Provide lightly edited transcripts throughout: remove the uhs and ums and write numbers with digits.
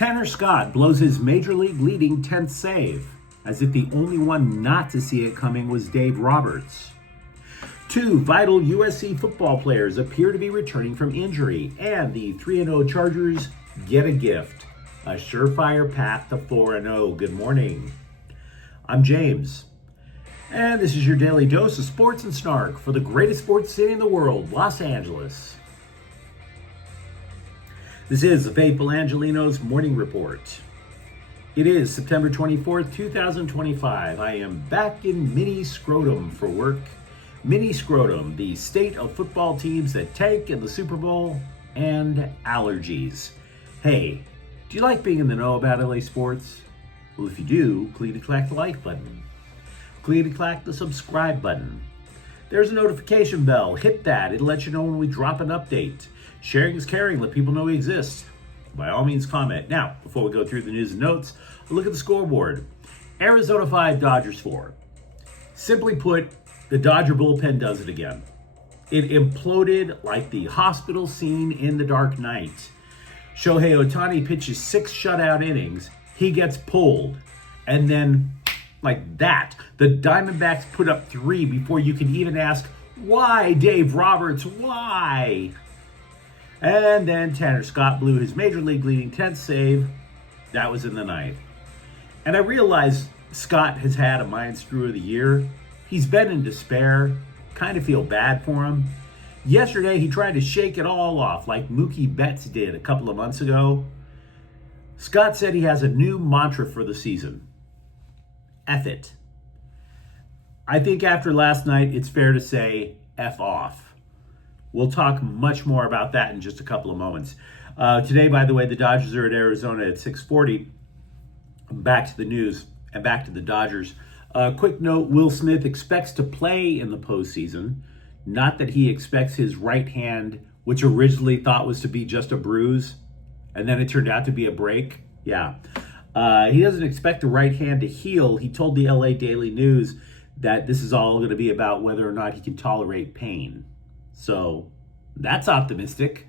Tanner Scott blows his major league leading 10th save, as if the only one not to see it coming was Dave Roberts. Two vital USC football players appear to be returning from injury, and the 3-0 Chargers get a gift, a surefire path to 4-0. Good morning. I'm James, and this is your daily dose of sports and snark for the greatest sports city in the world, Los Angeles. This is the faithful Angelenos Morning Report. It is September 24th, 2025. I am back in Mini Scrotum for work. Mini Scrotum, the state of football teams that tank in the Super Bowl, and allergies. Hey, do you like being in the know about LA sports? Well, if you do, click the like button. Click the subscribe button. There's a notification bell. Hit that. It'll let you know when we drop an update. Sharing is caring. Let people know we exist. By all means, comment. Now, before we go through the news and notes, look at the scoreboard. Arizona 5, Dodgers 4. Simply put, the Dodger bullpen does it again. It imploded like the hospital scene in The Dark Knight. Shohei Ohtani pitches 6 shutout innings. He gets pulled. And then, like that, the Diamondbacks put up 3 before you can even ask, why, Dave Roberts, why? And then Tanner Scott blew his major league leading 10th save. That was in the ninth. And I realize Scott has had a mind screw of the year. He's been in despair. Kind of feel bad for him. Yesterday, he tried to shake it all off like Mookie Betts did a couple of months ago. Scott said he has a new mantra for the season. F it. I think after last night, it's fair to say F off. We'll talk much more about that in just a couple of moments. Today, by the way, the Dodgers are at Arizona at 6:40. Back to the news and back to the Dodgers. Quick note, Will Smith expects to play in the postseason. Not that he expects his right hand, which originally thought was to be just a bruise, and then it turned out to be a break. Yeah. He doesn't expect the right hand to heal. He told the LA Daily News that this is all going to be about whether or not he can tolerate pain. So that's optimistic.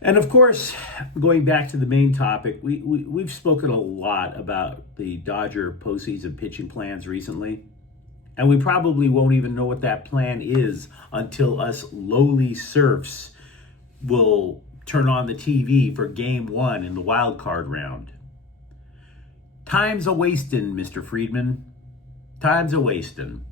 And of course, going back to the main topic, we've spoken a lot about the Dodger postseason pitching plans recently. And we probably won't even know what that plan is until us lowly serfs will turn on the TV for game 1 in the wild card round. Time's a-wastin', Mr. Friedman. Time's a-wastin'.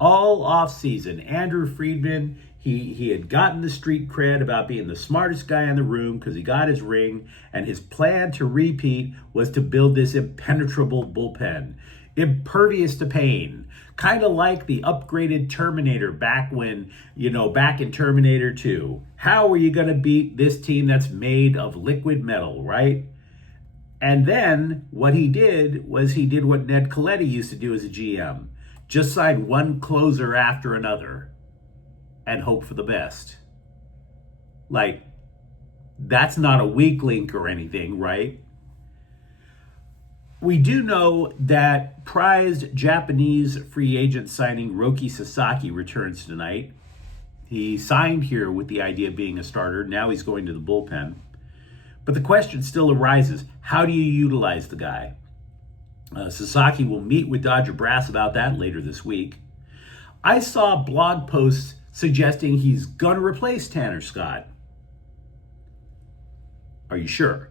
All off-season, Andrew Friedman, he had gotten the street cred about being the smartest guy in the room because he got his ring, and his plan to repeat was to build this impenetrable bullpen, impervious to pain, kind of like the upgraded Terminator back in Terminator 2. How are you going to beat this team that's made of liquid metal, right? And then what he did was he did what Ned Colletti used to do as a GM. Just sign one closer after another and hope for the best. Like, that's not a weak link or anything, right? We do know that prized Japanese free agent signing Roki Sasaki returns tonight. He signed here with the idea of being a starter. Now he's going to the bullpen. But the question still arises, how do you utilize the guy? Sasaki will meet with Dodger brass about that later this week. I saw blog posts suggesting he's going to replace Tanner Scott. Are you sure?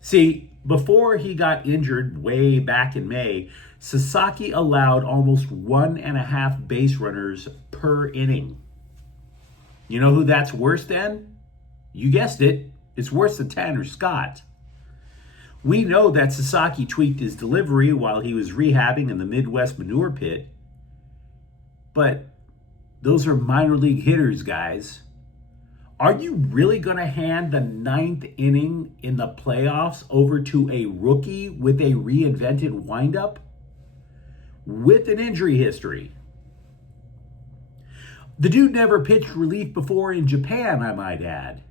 See, before he got injured way back in May, Sasaki allowed almost 1.5 base runners per inning. You know who that's worse than? You guessed it. It's worse than Tanner Scott. We know that Sasaki tweaked his delivery while he was rehabbing in the Midwest manure pit. But those are minor league hitters, guys. Are you really going to hand the 9th inning in the playoffs over to a rookie with a reinvented windup? With an injury history. The dude never pitched relief before in Japan, I might add.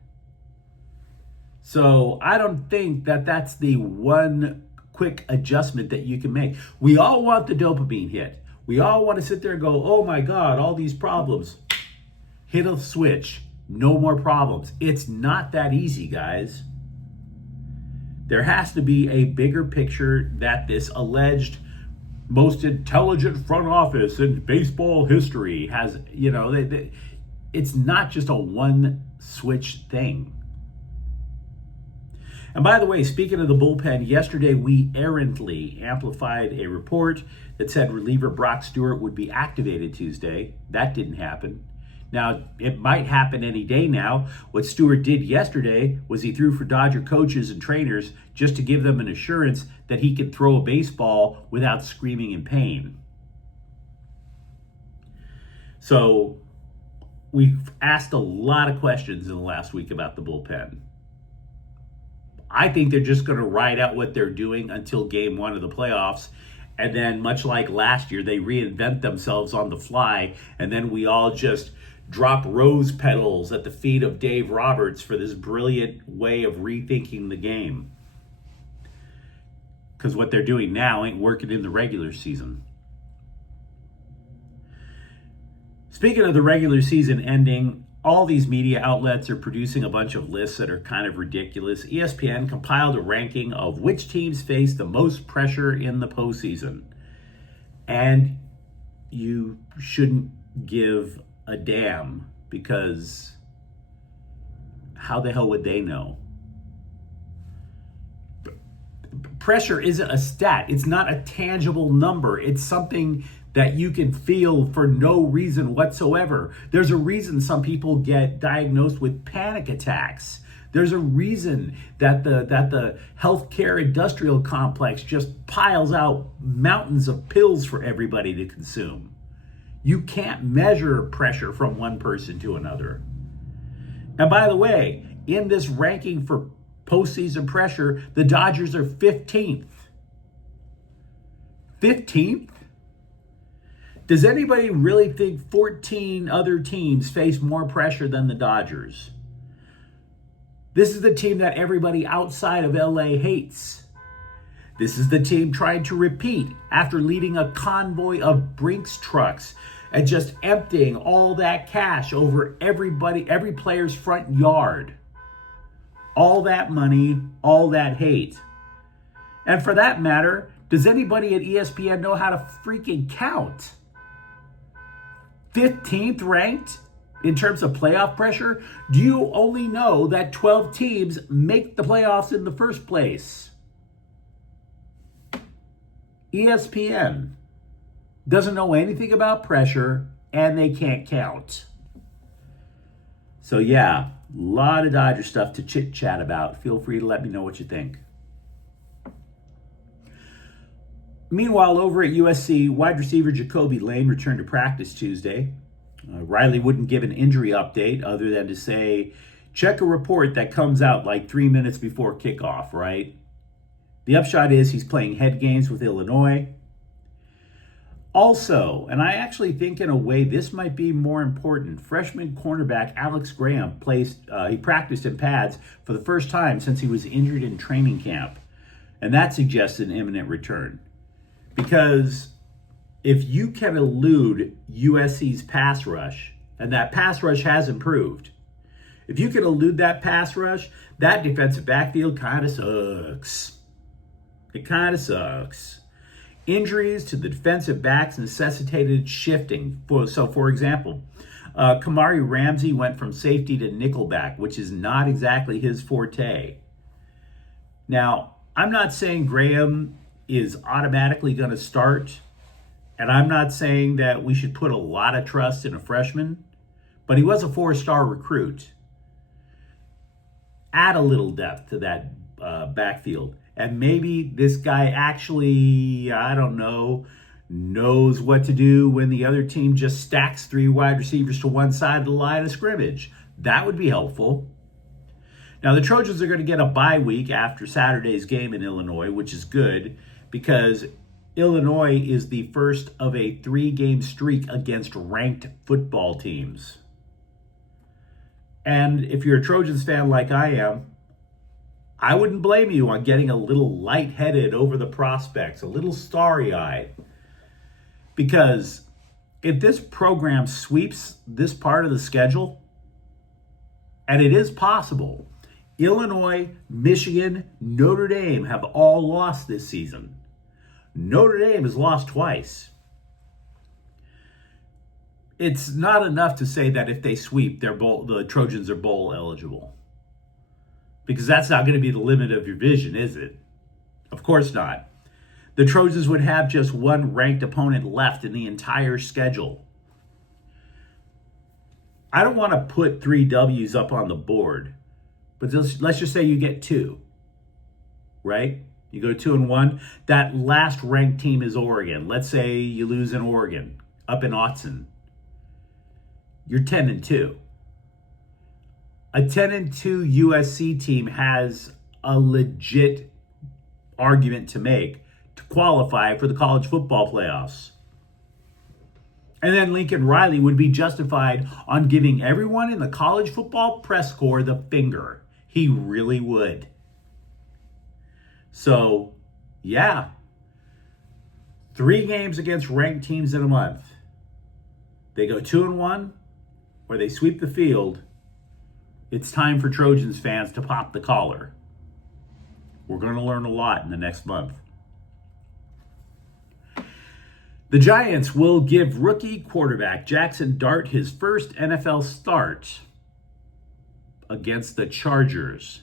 So I don't think that that's the one quick adjustment that you can make. We all want the dopamine hit. We all want to sit there and go, oh my God, all these problems. Hit a switch. No more problems. It's not that easy, guys. There has to be a bigger picture that this alleged most intelligent front office in baseball history has, it's not just a one switch thing. And by the way, speaking of the bullpen, yesterday we errantly amplified a report that said reliever Brock Stewart would be activated Tuesday. That didn't happen. Now, it might happen any day now. What Stewart did yesterday was he threw for Dodger coaches and trainers just to give them an assurance that he could throw a baseball without screaming in pain. So we've asked a lot of questions in the last week about the bullpen. I think they're just going to ride out what they're doing until game one of the playoffs. And then, much like last year, they reinvent themselves on the fly. And then we all just drop rose petals at the feet of Dave Roberts for this brilliant way of rethinking the game. Because what they're doing now ain't working in the regular season. Speaking of the regular season ending, all these media outlets are producing a bunch of lists that are kind of ridiculous. ESPN compiled a ranking of which teams face the most pressure in the postseason. And you shouldn't give a damn, because how the hell would they know? Pressure isn't a stat. It's not a tangible number. It's something that you can feel for no reason whatsoever. There's a reason some people get diagnosed with panic attacks. There's a reason that the healthcare industrial complex just piles out mountains of pills for everybody to consume. You can't measure pressure from one person to another. And by the way, in this ranking for postseason pressure, the Dodgers are 15th. 15th? Does anybody really think 14 other teams face more pressure than the Dodgers? This is the team that everybody outside of LA hates. This is the team trying to repeat after leading a convoy of Brinks trucks and just emptying all that cash over every player's front yard. All that money, all that hate. And for that matter, does anybody at ESPN know how to freaking count? 15th ranked in terms of playoff pressure? Do you only know that 12 teams make the playoffs in the first place? ESPN doesn't know anything about pressure, and they can't count. So yeah, a lot of Dodger stuff to chit-chat about. Feel free to let me know what you think. Meanwhile, over at USC, wide receiver Jacoby Lane returned to practice Tuesday. Riley wouldn't give an injury update other than to say, check a report that comes out like 3 minutes before kickoff, right? The upshot is he's playing head games with Illinois. Also, and I actually think in a way this might be more important, freshman cornerback Alex Graham he practiced in pads for the first time since he was injured in training camp. And that suggests an imminent return. Because if you can elude USC's pass rush, and that pass rush has improved, if you can elude that pass rush, that defensive backfield kind of sucks. It kind of sucks. Injuries to the defensive backs necessitated shifting. For example, Kamari Ramsey went from safety to nickelback, which is not exactly his forte. Now, I'm not saying Graham is automatically going to start, and I'm not saying that we should put a lot of trust in a freshman, but he was a 4-star recruit. Add a little depth to that backfield. And maybe this guy actually, knows what to do when the other team just stacks 3 wide receivers to one side of the line of scrimmage. That would be helpful. Now, the Trojans are going to get a bye week after Saturday's game in Illinois, which is good because Illinois is the first of a 3-game streak against ranked football teams. And if you're a Trojans fan like I am, I wouldn't blame you on getting a little lightheaded over the prospects, a little starry-eyed. Because if this program sweeps this part of the schedule, and it is possible, Illinois, Michigan, Notre Dame have all lost this season. Notre Dame has lost twice. It's not enough to say that if they sweep, the Trojans are bowl eligible. Because that's not going to be the limit of your vision, is it? Of course not. The Trojans would have just one ranked opponent left in the entire schedule. I don't want to put 3 W's up on the board, but let's just say you get 2, right? You go 2-1. That last ranked team is Oregon. Let's say you lose in Oregon, up in Autzen. You're 10-2. A 10-2 USC team has a legit argument to make to qualify for the college football playoffs. And then Lincoln Riley would be justified on giving everyone in the college football press corps the finger. He really would. So, yeah. 3 games against ranked teams in a month. They go 2-1, or they sweep the field. It's time for Trojans fans to pop the collar. We're going to learn a lot in the next month. The Giants will give rookie quarterback Jackson Dart his first NFL start against the Chargers.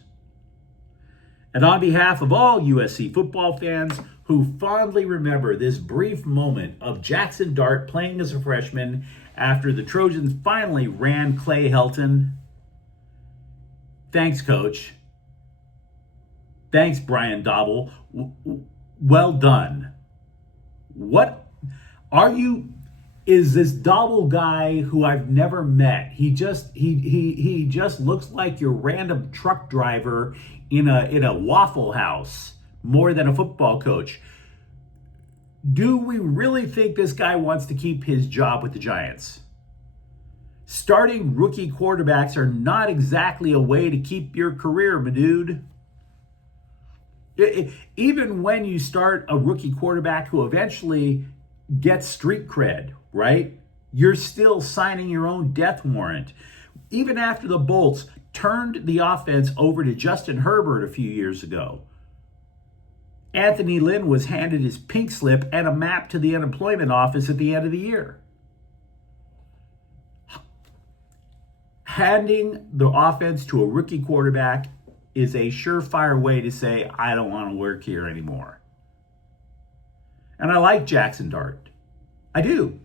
And on behalf of all USC football fans who fondly remember this brief moment of Jackson Dart playing as a freshman after the Trojans finally ran Clay Helton, thanks, Coach. Thanks, Brian Dobble. Well done. What are you? Is this Dobble guy who I've never met? He just looks like your random truck driver in a Waffle House more than a football coach. Do we really think this guy wants to keep his job with the Giants? Starting rookie quarterbacks are not exactly a way to keep your career, my dude. Even when you start a rookie quarterback who eventually gets street cred, right? You're still signing your own death warrant. Even after the Bolts turned the offense over to Justin Herbert a few years ago, Anthony Lynn was handed his pink slip and a map to the unemployment office at the end of the year. Handing the offense to a rookie quarterback is a surefire way to say, I don't want to work here anymore. And I like Jackson Dart. I do.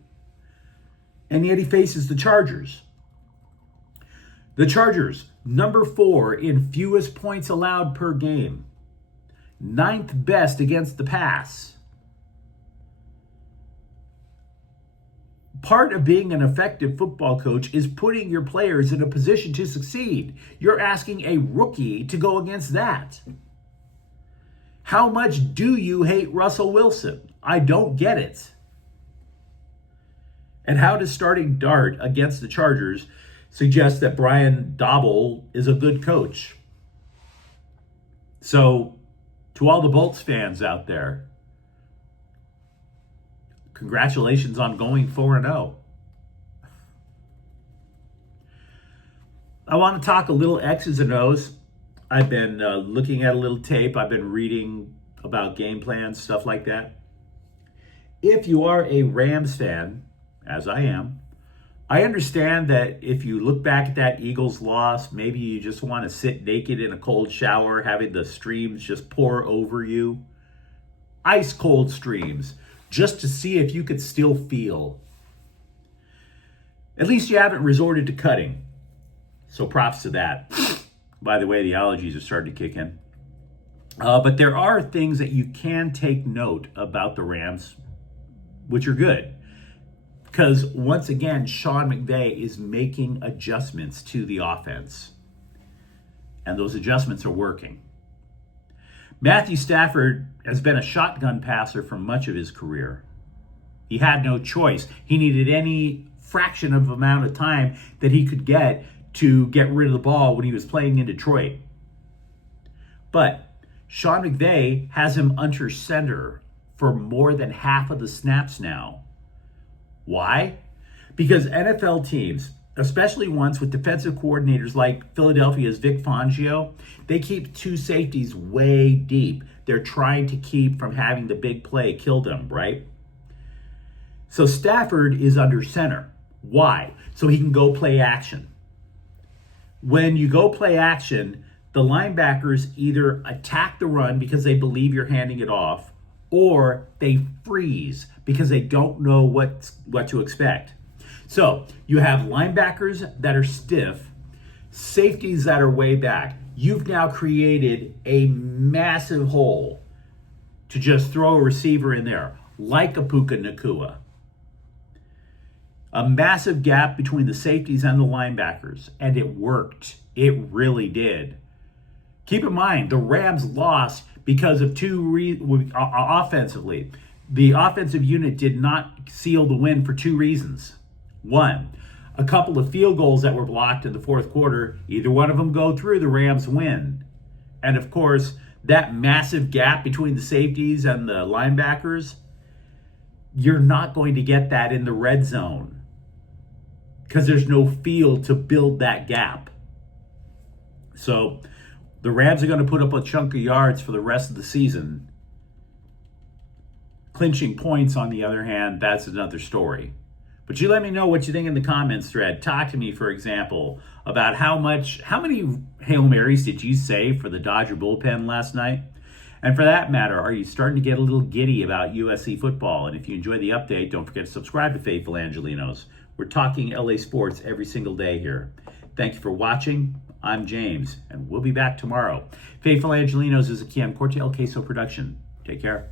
And yet he faces the Chargers. The Chargers, number 4 in fewest points allowed per game. 9th best against the pass. Part of being an effective football coach is putting your players in a position to succeed. You're asking a rookie to go against that. How much do you hate Russell Wilson? I don't get it. And how does starting Dart against the Chargers suggest that Brian Dobble is a good coach? So, to all the Bolts fans out there, congratulations on going 4-0. I want to talk a little X's and O's. I've been looking at a little tape. I've been reading about game plans, stuff like that. If you are a Rams fan, as I am, I understand that if you look back at that Eagles loss, maybe you just want to sit naked in a cold shower, having the streams just pour over you. Ice cold streams, just to see if you could still feel. At least you haven't resorted to cutting. So props to that. By the way, the allergies are starting to kick in. But there are things that you can take note about the Rams, which are good. Because once again, Sean McVay is making adjustments to the offense. And those adjustments are working. Matthew Stafford has been a shotgun passer for much of his career. He had no choice. He needed any fraction of amount of time that he could get to get rid of the ball when he was playing in Detroit. But Sean McVay has him under center for more than half of the snaps now. Why? Because NFL teams, especially ones with defensive coordinators like Philadelphia's Vic Fangio, they keep two safeties way deep. They're trying to keep from having the big play kill them, right? So Stafford is under center. Why? So he can go play action. When you go play action, the linebackers either attack the run because they believe you're handing it off, or they freeze because they don't know what to expect. So you have linebackers that are stiff, safeties that are way back. You've now created a massive hole to just throw a receiver in there, like a Puka Nacua. A massive gap between the safeties and the linebackers, and it worked. It really did. Keep in mind, the Rams lost because of offensively. The offensive unit did not seal the win for two reasons. One, a couple of field goals that were blocked in the fourth quarter. Either one of them go through, the Rams win. And of course, that massive gap between the safeties and the linebackers, you're not going to get that in the red zone because there's no field to build that gap. So the Rams are going to put up a chunk of yards for the rest of the season. Clinching points, on the other hand, that's another story. But you let me know what you think in the comments thread. Talk to me, for example, about how many Hail Marys did you say for the Dodger bullpen last night? And for that matter, are you starting to get a little giddy about USC football? And if you enjoy the update, don't forget to subscribe to Faithful Angelenos. We're talking LA sports every single day here. Thank you for watching. I'm James, and we'll be back tomorrow. Faithful Angelenos is a Kiam Corte El Queso production. Take care.